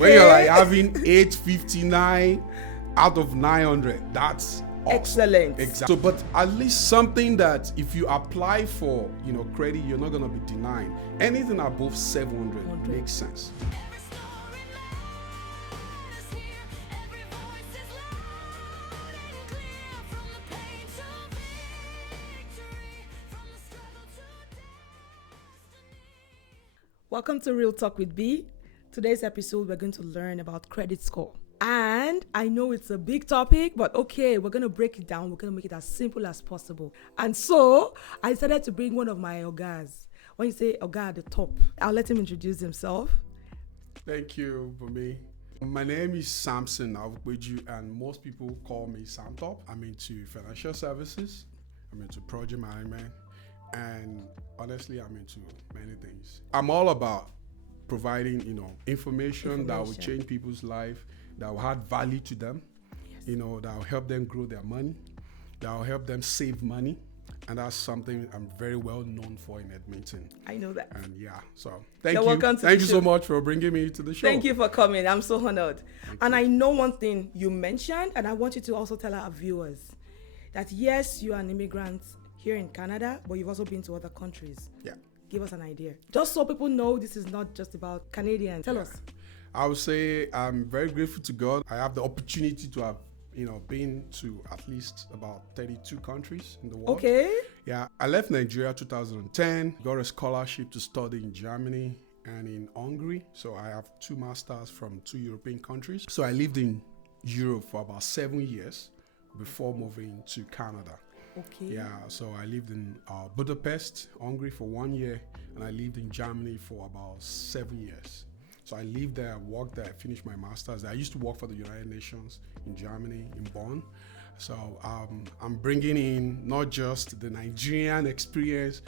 When you're like having 859 out of 900, that's awesome. Excellent. Exactly. So, but at least something that if you apply for, credit, you're not going to be denied. Anything above 700 makes sense. Welcome to Real Talk with B. Today's episode, we're going to learn about credit score. And I know it's a big topic, but okay, we're going to break it down. We're going to make it as simple as possible. And so I decided to bring one of my ogas. When you say oga at the top, I'll let him introduce himself. Thank you for me. My name is Samson Avukweju, and most people call me Samtop. I'm into financial services. I'm into project management. And honestly, I'm into many things. I'm all about providing, information that will change people's life, that will add value to them, that will help them grow their money, that will help them save money. And that's something I'm very well known for in Edmonton. I know that. And so thank You're you. Welcome to thank the you show. So much for bringing me to the show. Thank you for coming. I'm so honored. And I know one thing you mentioned, and I want you to also tell our viewers that yes, you are an immigrant here in Canada, but you've also been to other countries. Yeah. Give us an idea. Just so people know this is not just about Canadians. Tell us. I would say I'm very grateful to God. I have the opportunity to have, been to at least about 32 countries in the world. Okay. Yeah. I left Nigeria 2010, got a scholarship to study in Germany and in Hungary. So I have 2 masters from 2 European countries. So I lived in Europe for about 7 years before moving to Canada. Okay. Yeah, so I lived in Budapest, Hungary for 1 year, and I lived in Germany for about 7 years. So I lived there, worked there, I finished my master's there. I used to work for the United Nations in Germany, in Bonn. So I'm bringing in not just the Nigerian experience,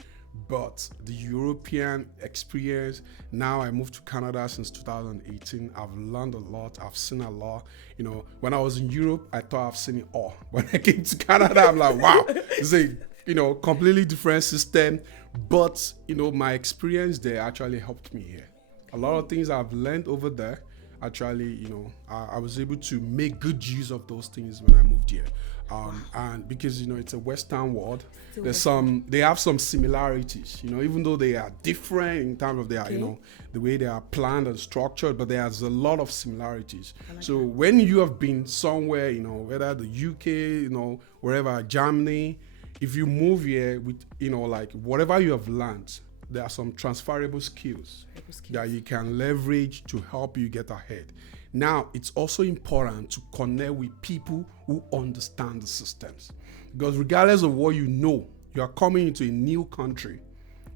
but the European experience. Now I moved to Canada since 2018. I've learned a lot. I've seen a lot. When I was in Europe, I thought I've seen it all. When I came to Canada, I'm like, wow, it's a completely different system. But my experience there actually helped me here. A lot of things I've learned over there. Actually, I was able to make good use of those things when I moved here. And because, it's a Western world, they have some similarities, even though they are different in terms of their, the way they are planned and structured, but there's a lot of similarities. So when you have been somewhere, whether the UK, wherever, Germany, if you move here with, like whatever you have learned, there are some transferable skills that you can leverage to help you get ahead. Now, it's also important to connect with people who understand the systems. Because regardless of what you are coming into a new country,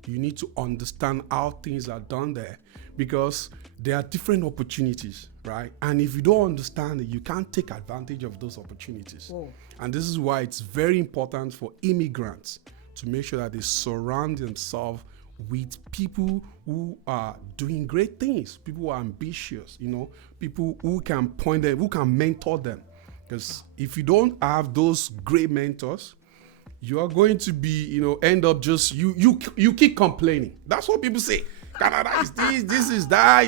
you need to understand how things are done there, because there are different opportunities, right? And if you don't understand it, you can't take advantage of those opportunities. Whoa. And this is why it's very important for immigrants to make sure that they surround themselves with people who are doing great things, people who are ambitious, people who can point them, who can mentor them. Because if you don't have those great mentors, you are going to be, end up just, you keep complaining. That's what people say. Canada is this is that,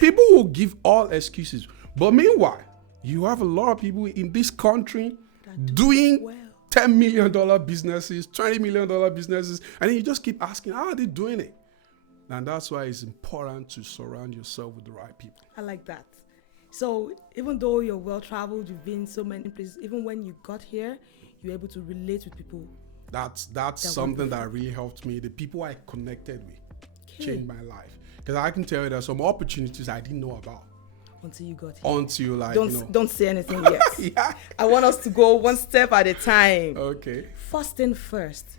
people will give all excuses. But meanwhile, you have a lot of people in this country doing $10 million businesses, $20 million businesses, and then you just keep asking, how are they doing it? And that's why it's important to surround yourself with the right people. I like that. So even though you're well-traveled, you've been so many places, even when you got here, you're able to relate with people. That's something that really helped me. The people I connected with changed my life. Because I can tell you there's some opportunities I didn't know about. Until you got here. Until don't say anything yet. Yeah. I want us to go one step at a time. Okay. First thing first,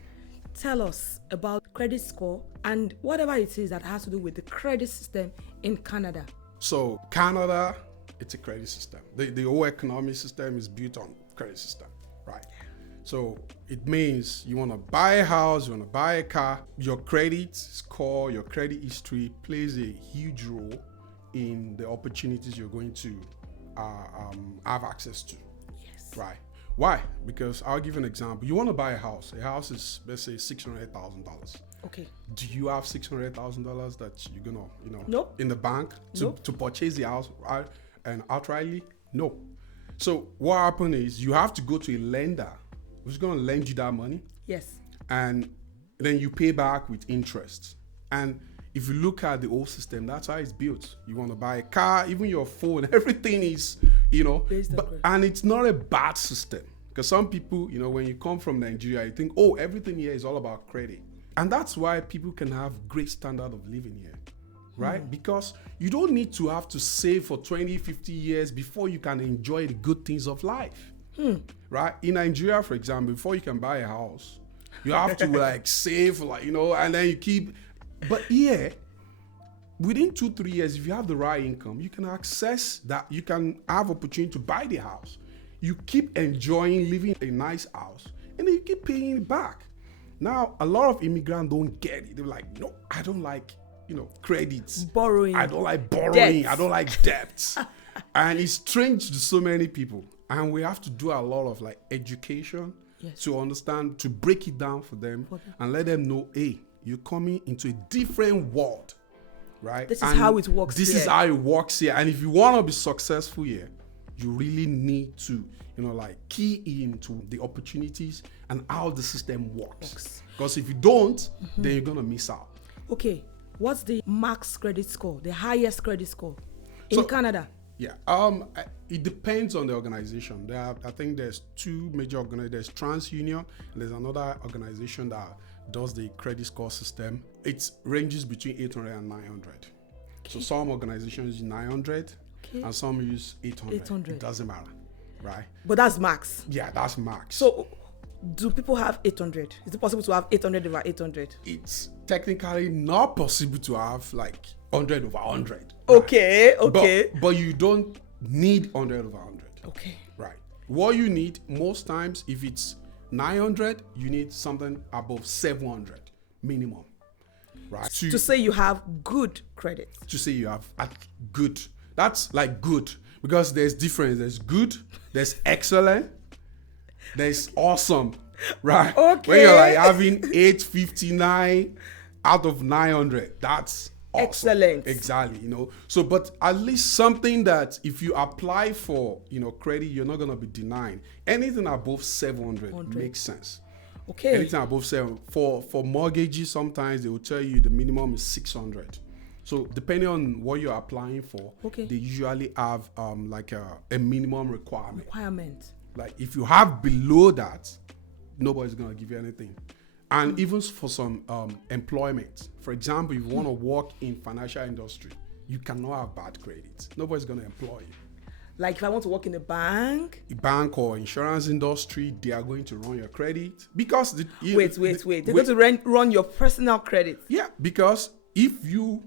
tell us about credit score and whatever it is that has to do with the credit system in Canada. So Canada, it's a credit system. The whole economic system is built on credit system, right? So it means you want to buy a house, you want to buy a car, your credit score, your credit history plays a huge role in the opportunities you're going to have access to. Yes. Right. Why? Because I'll give you an example. You want to buy a house. A house is, let's say, $600,000. Okay. Do you have $600,000 that you're gonna, Nope. in the bank to purchase the house and outrightly? No. So what happened is you have to go to a lender who's gonna lend you that money, Yes. and then you pay back with interest. And if you look at the old system, that's how it's built. You want to buy a car, even your phone, everything is, and it's not a bad system. Because some people, when you come from Nigeria, you think, oh, everything here is all about credit. And that's why people can have great standard of living here, right? Because you don't need to have to save for 20, 50 years before you can enjoy the good things of life, right? In Nigeria, for example, before you can buy a house, you have to save, and then you keep. But here, within 2-3 years, if you have the right income, you can access that. You can have opportunity to buy the house. You keep enjoying living in a nice house, and then you keep paying it back. Now, a lot of immigrants don't get it. They're like, no, I don't like, credits. Borrowing. I don't like borrowing. Debts. I don't like debts. And it's strange to so many people. And we have to do a lot of education to understand, to break it down for them and let them know, hey, you're coming into a different world, right? This is how it works This here. is how it works here. And if you want to be successful here, you really need to, key into the opportunities and how the system works. Because if you don't, then you're going to miss out. Okay. What's the max credit score, the highest credit score in Canada? Yeah, it depends on the organization. I think there's two major organizations. There's TransUnion, and there's another organization that does the credit score system. It ranges between 800 and 900. Okay. So some organizations use 900, and some use 800. It doesn't matter, right? But that's max. Yeah, that's max. So do people have 800? Is it possible to have 800 over 800? It's technically not possible to have 100 over 100. Right? Okay. But you don't need 100 over 100. Okay. Right. What you need most times, if it's 900, you need something above 700 minimum, right? To say you have good credit. To say you have good. That's good, because there's difference. There's good, there's excellent, there's awesome, right? Okay. When you're having 859 out of 900, that's awesome. Excellent. Exactly, So, but at least something that if you apply for, credit, you're not going to be denied. Anything above 700 makes sense. Okay. Anything above 700. For mortgages, sometimes they will tell you the minimum is 600. So depending on what you're applying for, they usually have a minimum requirement. Like if you have below that, nobody's going to give you anything. And even for some employment, for example, if you want to work in financial industry, you cannot have bad credit. Nobody's going to employ you. Like if I want to work in a bank or insurance industry, they are going to run your credit because wait. They're going to run your personal credit. Yeah, because if you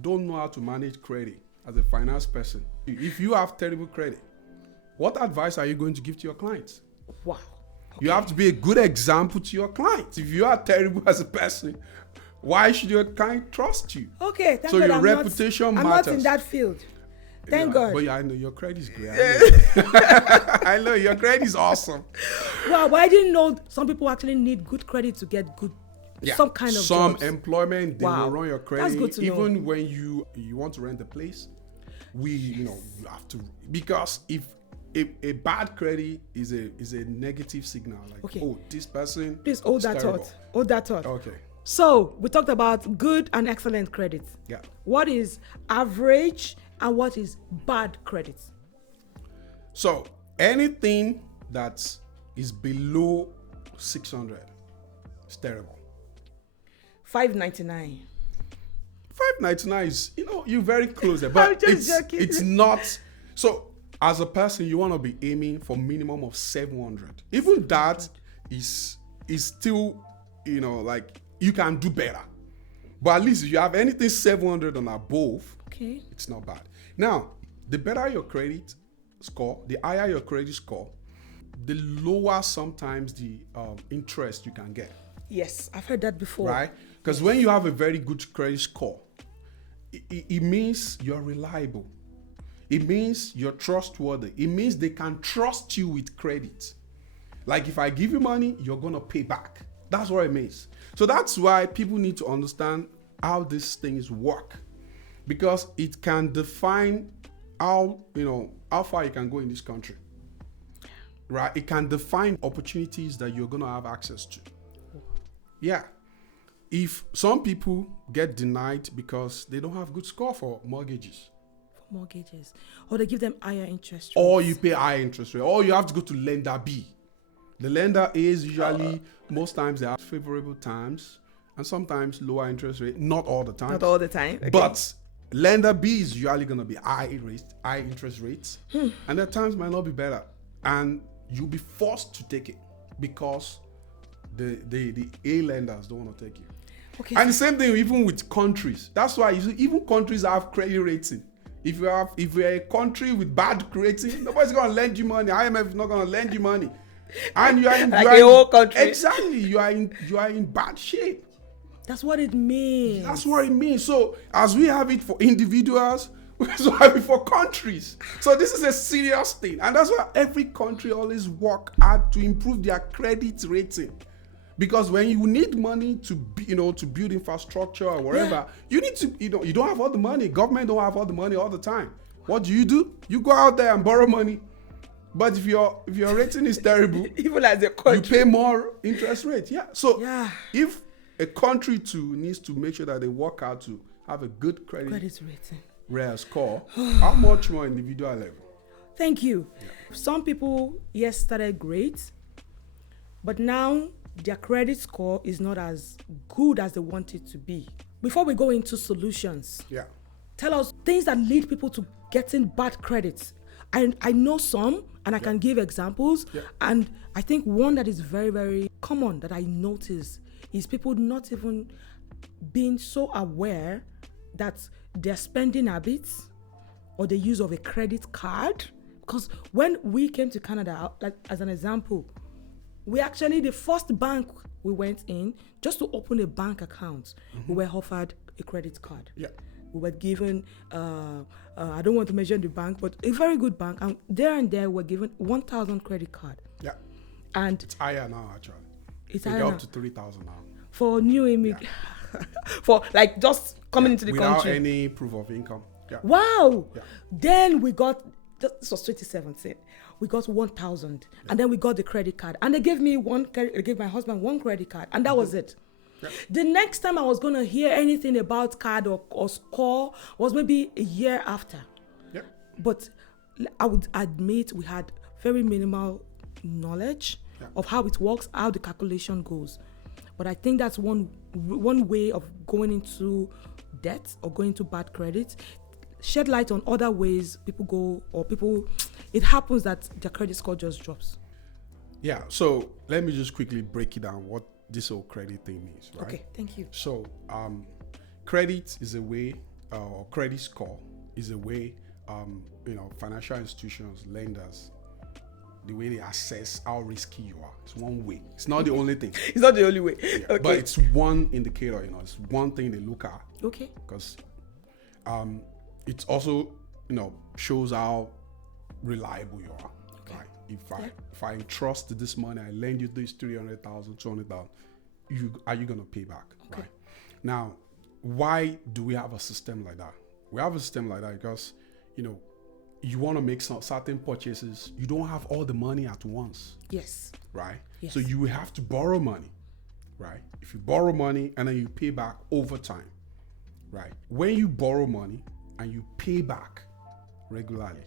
don't know how to manage credit as a finance person, if you have terrible credit, what advice are you going to give to your clients? Wow. Okay. You have to be a good example to your clients. If you are terrible as a person, why should your client trust you? Okay, thank so God your reputation matters. I'm not in that field. Thank God. But I know your credit is great. I know your credit is awesome. Wow, but I didn't know some people actually need good credit to get good, some kind of jobs. Employment, they will run your credit. That's good to know. Even when you want to rent a place, you have to, because if a bad credit is a negative signal. This person. Please hold that terrible. thought. Hold that thought. Okay. So we talked about good and excellent credit. Yeah. What is average and what is bad credit? So anything that is below 600 is terrible. 599. 599 is, you're very close there, but it's not. So as a person, you want to be aiming for minimum of 700. Even that is still, you can do better. But at least if you have anything 700 and above, it's not bad. Now, the better your credit score, the higher your credit score, the lower sometimes the interest you can get. Yes, I've heard that before. Right? Because when you have a very good credit score, it means you're reliable. It means you're trustworthy. It means they can trust you with credit. Like if I give you money, you're going to pay back. That's what it means. So that's why people need to understand how these things work, because it can define how far you can go in this country, right? It can define opportunities that you're going to have access to. Yeah. If some people get denied because they don't have good score for mortgages, or they give them higher interest rates, or you pay high interest rate, or you have to go to lender B. The lender A is usually, most times they have favorable terms and sometimes lower interest rate, not all the time. Not all the time. Okay. But lender B is usually going to be high interest rates, and at times might not be better, and you'll be forced to take it because the A lenders don't want to take you. Okay. And the same thing even with countries. That's why you see, even countries have credit rating. If you're a country with bad rating, nobody's going to lend you money. IMF is not going to lend you money, and you are in like a whole country. Exactly, you are in bad shape. That's what it means. That's what it means. So as we have it for individuals, we also have it for countries. So this is a serious thing, and that's why every country always work hard to improve their credit rating. Because when you need money to build infrastructure or whatever, you need to, you don't have all the money. Government don't have all the money all the time. What do? You go out there and borrow money. But if your rating is terrible, even as a country, you pay more interest rate. Yeah. So if a country too needs to make sure that they work out to have a good credit rating score, how much more individual level? Thank you. Yeah. Some people, started great, but now their credit score is not as good as they want it to be. Before we go into solutions, tell us things that lead people to getting bad credits. I know some, and I can give examples. And I think one that is very, very common that I notice is people not even being so aware that their spending habits or the use of a credit card. Because when we came to Canada, like as an example, we actually, the first bank we went in, just to open a bank account, we were offered a credit card. Yeah. We were given, I don't want to mention the bank, but a very good bank. And there we're given 1,000 credit card. Yeah. And it's higher now, actually. It's higher now. Up to 3,000 now. For new immigrants. For like just coming into the country. Without any proof of income. Yeah. Wow. Yeah. Then we got, this was 2017. We got 1,000, and then we got the credit card, and they gave my husband one credit card, and that was it. Yeah. The next time I was gonna hear anything about card or score was maybe a year after. Yeah. But I would admit we had very minimal knowledge of how it works, how the calculation goes. But I think that's one way of going into debt or going into bad credit. Shed light on other ways it happens that their credit score just drops. Yeah, so let me just quickly break it down what this whole credit thing means, right? Okay, thank you. So credit is a way, or credit score is a way, financial institutions, lenders, the way they assess how risky you are. It's one way. It's not the only thing. It's not the only way. Yeah, okay. But it's one indicator, it's one thing they look at. Okay. Because it also, shows how reliable you are. Okay. Right? If I entrust this money, I lend you this 300,000, 200,000, are you going to pay back? Okay. Right? Now, why do we have a system like that? We have a system like that because, you want to make some certain purchases. You don't have all the money at once. Yes. Right? Yes. So you have to borrow money. Right? If you borrow money and then you pay back over time. Right? When you borrow money and you pay back regularly,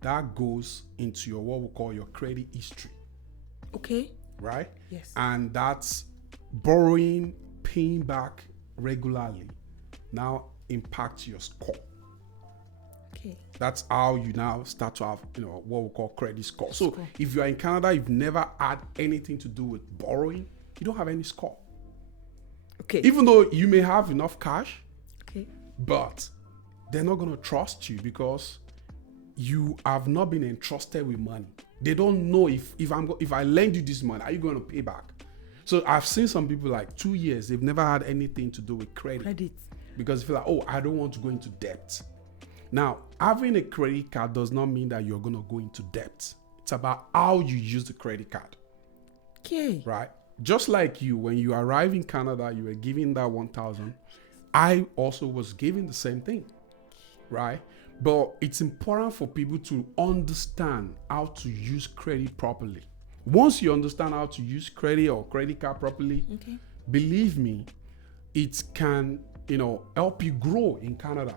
that goes into your what we call your credit history. Okay. Right? Yes. And that's borrowing, paying back regularly now impacts your score. Okay. That's how you now start to have, what we call credit score. So if you are in Canada, you've never had anything to do with borrowing, you don't have any score. Okay. Even though you may have enough cash, okay, but they're not going to trust you because you have not been entrusted with money. They don't know if I lend you this money, are you going to pay back? So I've seen some people like 2 years, they've never had anything to do with credit. Because they feel like, I don't want to go into debt. Now, having a credit card does not mean that you're going to go into debt. It's about how you use the credit card. Okay. Right? just like you, when you arrive in Canada, you were given that 1,000. I also was given the same thing, right? But it's important for people to understand how to use credit properly. Once you understand how to use credit or credit card properly, believe me, it can, help you grow in Canada.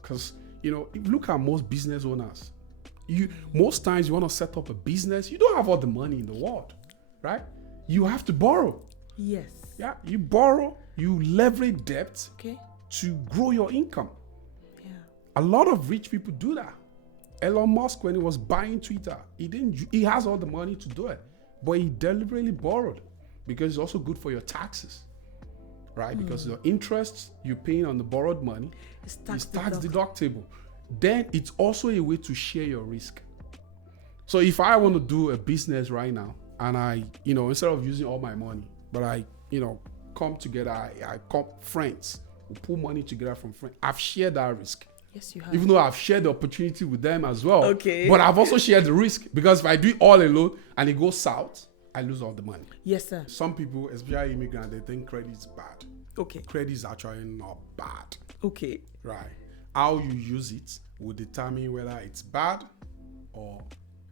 Because, look at most business owners. Most times you want to set up a business, you don't have all the money in the world, right? You have to borrow. Yes. Yeah, you borrow, you leverage debt Okay. to grow your income. Yeah. A lot of rich people do that. Elon Musk, when he was buying Twitter, he has all the money to do it, but he deliberately borrowed because it's also good for your taxes, right? Because your interest you're paying on the borrowed money is tax deductible. Then it's also a way to share your risk. So if I want to do a business right now and I, instead of using all my money, but I, come together, I call friends, we put money together from friends, I've shared that risk. Yes, you have. Even though I've shared the opportunity with them as well. Okay. But I've also shared the risk, because if I do it all alone and it goes south, I lose all the money. Yes, sir. Some people, especially immigrants, they think credit is bad. Okay. Credit is actually not bad. Okay. Right. How you use it will determine whether it's bad or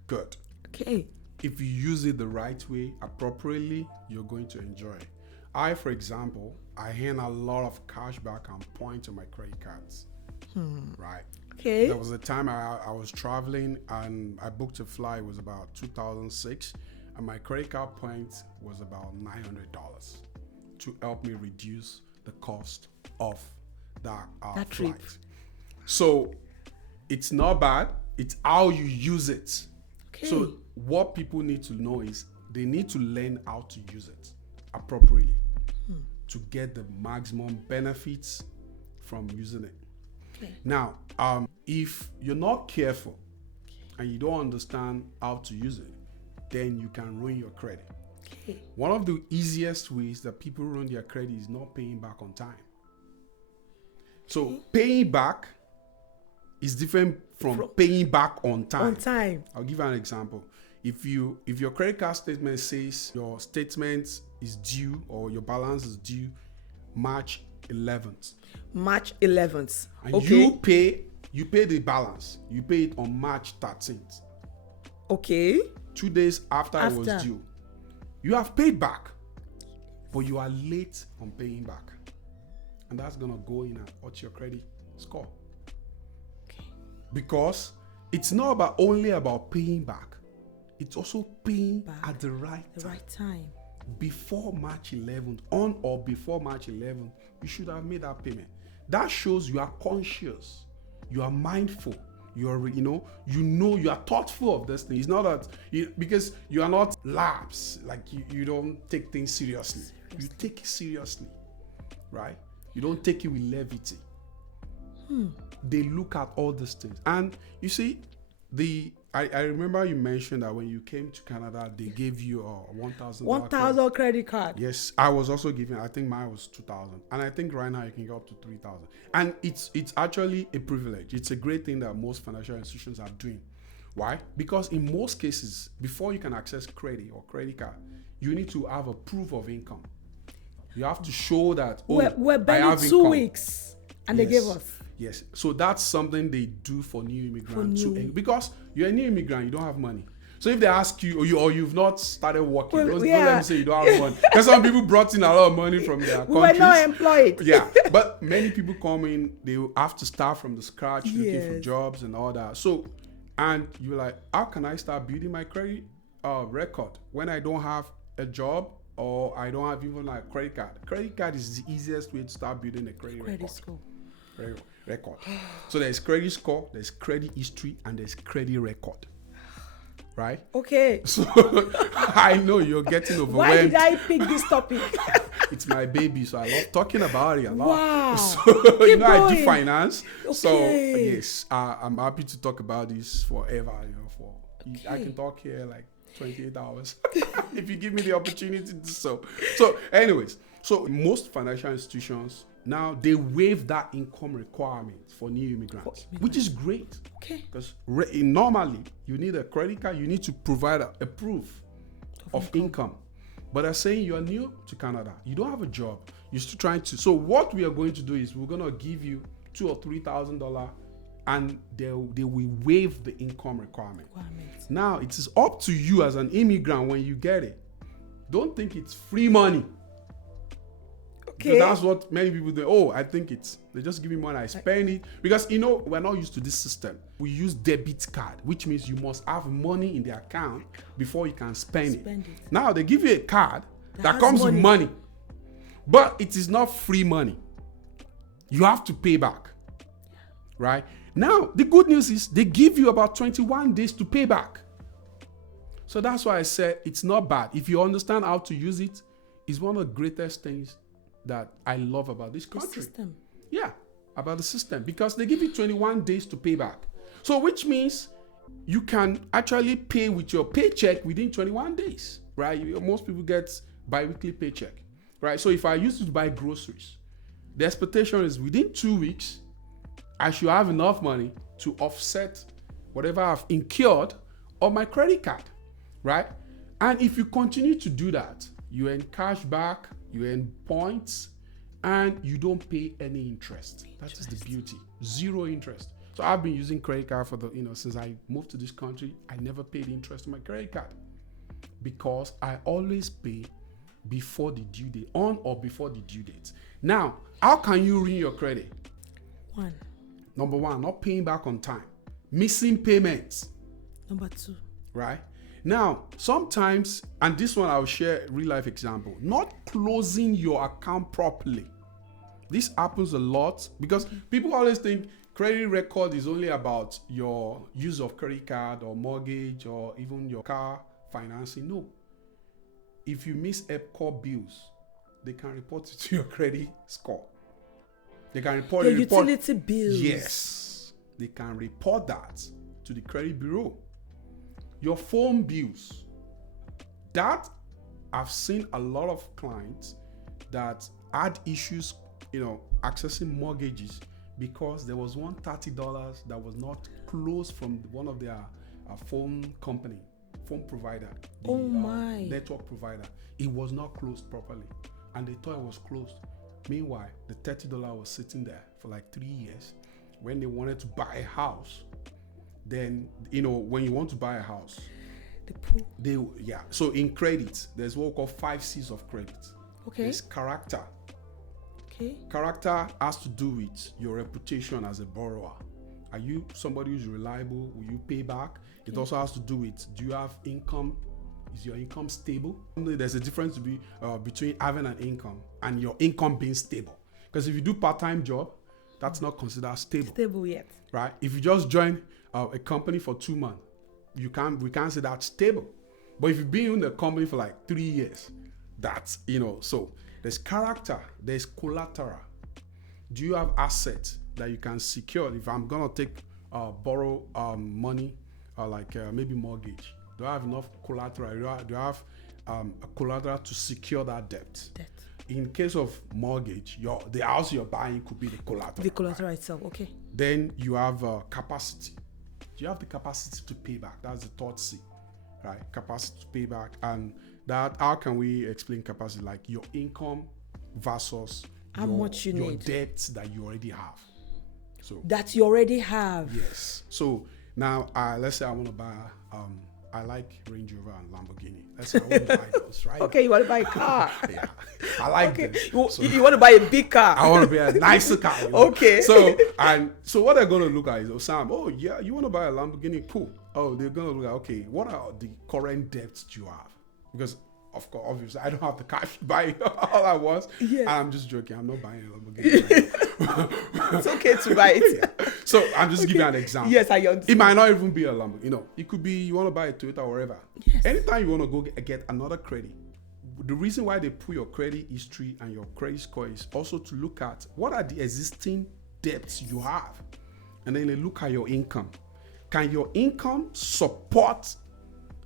good. Okay. If you use it the right way, appropriately, you're going to enjoy it. I, for example, I earn a lot of cash back and point to my credit cards. Right. Okay. There was a time I was traveling and I booked a flight. It was about 2006, and my credit card point was about $900 to help me reduce the cost of that flight. trip. So it's not bad. It's how you use it. Okay. So what people need to know is they need to learn how to use it appropriately to get the maximum benefits from using it. Okay. Now, if you're not careful and you don't understand how to use it, then you can ruin your credit. Okay. One of the easiest ways that people ruin their credit is not paying back on time. So paying back is different from paying back on time. On time. I'll give you an example. If your credit card statement says your statement is due or your balance is due March 11th. March 11th. And Okay. you pay the balance. You pay it on March 13th. Okay. 2 days after it was due. You have paid back, but you are late on paying back. And that's going to go in and hurt your credit score. Okay. Because it's not only about paying back. It's also paying back at the right time. Before March 11th, on or before March 11th, you should have made that payment. That shows you are conscious, you are mindful, you are, you are thoughtful of this thing. It's not that because you are not lapse, like you don't take things seriously. You take it seriously, right? You don't take it with levity. They look at all these things, and you see, I remember you mentioned that when you came to Canada, they gave you a $1,000 credit card. Yes, I was also given. I think mine was $2,000, and I think right now you can go up to $3,000. And it's actually a privilege. It's a great thing that most financial institutions are doing. Why? Because in most cases, before you can access credit or credit card, you need to have a proof of income. You have to show that we're barely 2 weeks, and they gave us. Yes, so that's something they do for new immigrants because you're a new immigrant, you don't have money. So if they ask you or you've not started working, don't let them say you don't have money. Because some people brought in a lot of money from their countries. We're not employed. Yeah, but many people come in, they have to start from the scratch, looking for jobs and all that. So, and you're like, how can I start building my credit record when I don't have a job or I don't have even like a credit card? Credit card is the easiest way to start building a credit record. Score. Record. So there's credit score, there's credit history, and there's credit record. Right? Okay. So I know you're getting overwhelmed. Why did I pick this topic? It's my baby, so I love talking about it a lot. Wow. So Keep I do finance. Okay. So yes, I'm happy to talk about this forever. I can talk here like 28 hours if you give me the opportunity to do so. So anyways, most financial institutions now they waive that income requirement for new immigrants, which is great. Okay. Because normally you need a credit card, you need to provide a proof of income. But they're saying you're new to Canada. You don't have a job. You're still trying to. So what we are going to do is we're going to give you $2,000 or $3,000, and they will waive the income requirement. Now, it is up to you as an immigrant when you get it. Don't think it's free money. Okay. Because that's what many people do. Oh, I think they just give me money, I spend it. Because, we're not used to this system. We use debit card, which means you must have money in the account before you can spend it. Now, they give you a card that comes with money. But it is not free money. You have to pay back. Right? Now, the good news is they give you about 21 days to pay back. So that's why I said it's not bad. If you understand how to use it, it's one of the greatest things that I love about this country. The system. Yeah, about the system. Because they give you 21 days to pay back. So which means you can actually pay with your paycheck within 21 days. Right? Most people get bi-weekly paycheck. Right? So if I used to buy groceries, the expectation is within 2 weeks, I should have enough money to offset whatever I've incurred on my credit card, right? And if you continue to do that, you earn cash back, you earn points, and you don't pay any interest. That is the beauty. Zero interest. So I've been using credit card for since I moved to this country. I never paid interest on my credit card because I always pay before the due date, on or before the due date. Now, how can you ruin your credit? Number one, not paying back on time. Missing payments. Number two. Right? Now, sometimes, and this one I'll share a real life example, not closing your account properly. This happens a lot because people always think credit record is only about your use of credit card or mortgage or even your car financing. No. If you miss EPCOR bills, they can report it to your credit score. They can report the utility bills. Yes, they can report that to the credit bureau. Your phone bills. That I've seen a lot of clients that had issues, accessing mortgages because there was one $30 that was not closed from one of their phone provider, network provider. It was not closed properly, and they thought it was closed. Meanwhile, the $30 was sitting there for like 3 years. When they wanted to buy a house, then, when you want to buy a house, so in credit, there's what we call 5 C's of credit. Okay. There's character. Okay. Character has to do with your reputation as a borrower. Are you somebody who's reliable? Will you pay back? It also has to do with, do you have income? Is your income stable? There's a difference between having an income and your income being stable. Because if you do part-time job, that's not considered stable. Stable yet. Right? If you just join a company for 2 months, we can't say that's stable. But if you've been in the company for like 3 years, that's, so there's character, there's collateral. Do you have assets that you can secure? If I'm going to borrow money, maybe mortgage, do I have enough collateral? Do I have a collateral to secure that debt? In case of mortgage, the house you're buying could be the collateral. The collateral itself, okay. Then you have capacity. Do you have the capacity to pay back? That's the third C, right? Capacity to pay back. And that, how can we explain capacity? Like your income versus how much you your need. debts that you already have. So that you already have. Yes. So now, let's say I want to buy. I like Range Rover and Lamborghini. Let's say I want to buy those, right? Okay, you want to buy a car. Yeah, I like them. So, you want to buy a big car. I want to buy a nicer car. Okay. So what they're going to look at is, Sam, oh yeah, you want to buy a Lamborghini? Cool. Oh, they're going to look at, okay, what are the current debts you have? Because of course, obviously, I don't have the cash to buy all I was. Yeah. I'm just joking. I'm not buying a Lamborghini. It's okay to buy it. Yeah. So I'm just giving you an example. Yes, I understand. It might not even be a Lamborghini. It could be you want to buy a Toyota or whatever. Yes. Anytime you want to go get another credit, the reason why they put your credit history and your credit score is also to look at what are the existing debts you have, and then they look at your income. Can your income support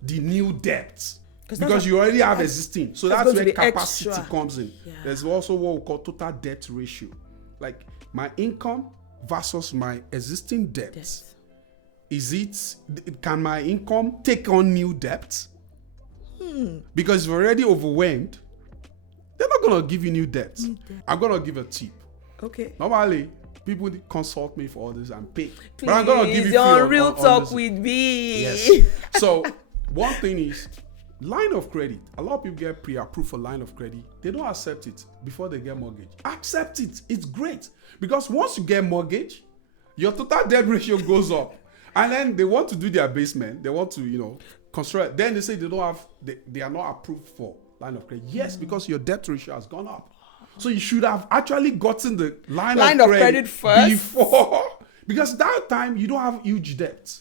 the new debts? Because you already have existing. So that's where capacity comes in. Yeah. There's also what we call total debt ratio. Like my income versus my existing debts. Can my income take on new debts? Because you're already overwhelmed, they're not going to give you new debt. I'm going to give a tip. Okay. Normally, people consult me for all this and pay. Please, But I'm going to give you on free Real Talk this. with B. Yes. So, one thing is, line of credit. A lot of people get pre-approved for line of credit. They don't accept it before they get mortgage. Accept it. It's great. Because once you get mortgage, your total debt ratio goes up. And then they want to do their basement. They want to, construct. Then they say they are not approved for line of credit. Yes, because your debt ratio has gone up. So you should have actually gotten the line of credit first before. Because that time you don't have huge debt.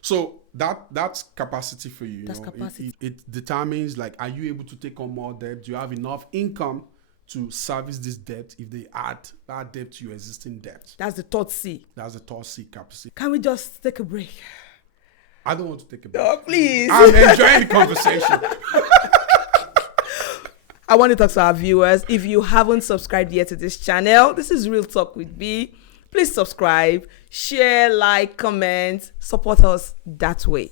So that's capacity for you. That's capacity. It determines, like, are you able to take on more debt? Do you have enough income to service this debt if they add that debt to your existing debt? That's the third C. That's the third C, capacity. Can we just take a break? I don't want to take a break. Oh, please. I'm enjoying the conversation. I want to talk to our viewers. If you haven't subscribed yet to this channel, this is Real Talk with B. Please subscribe, share, like, comment, support us that way.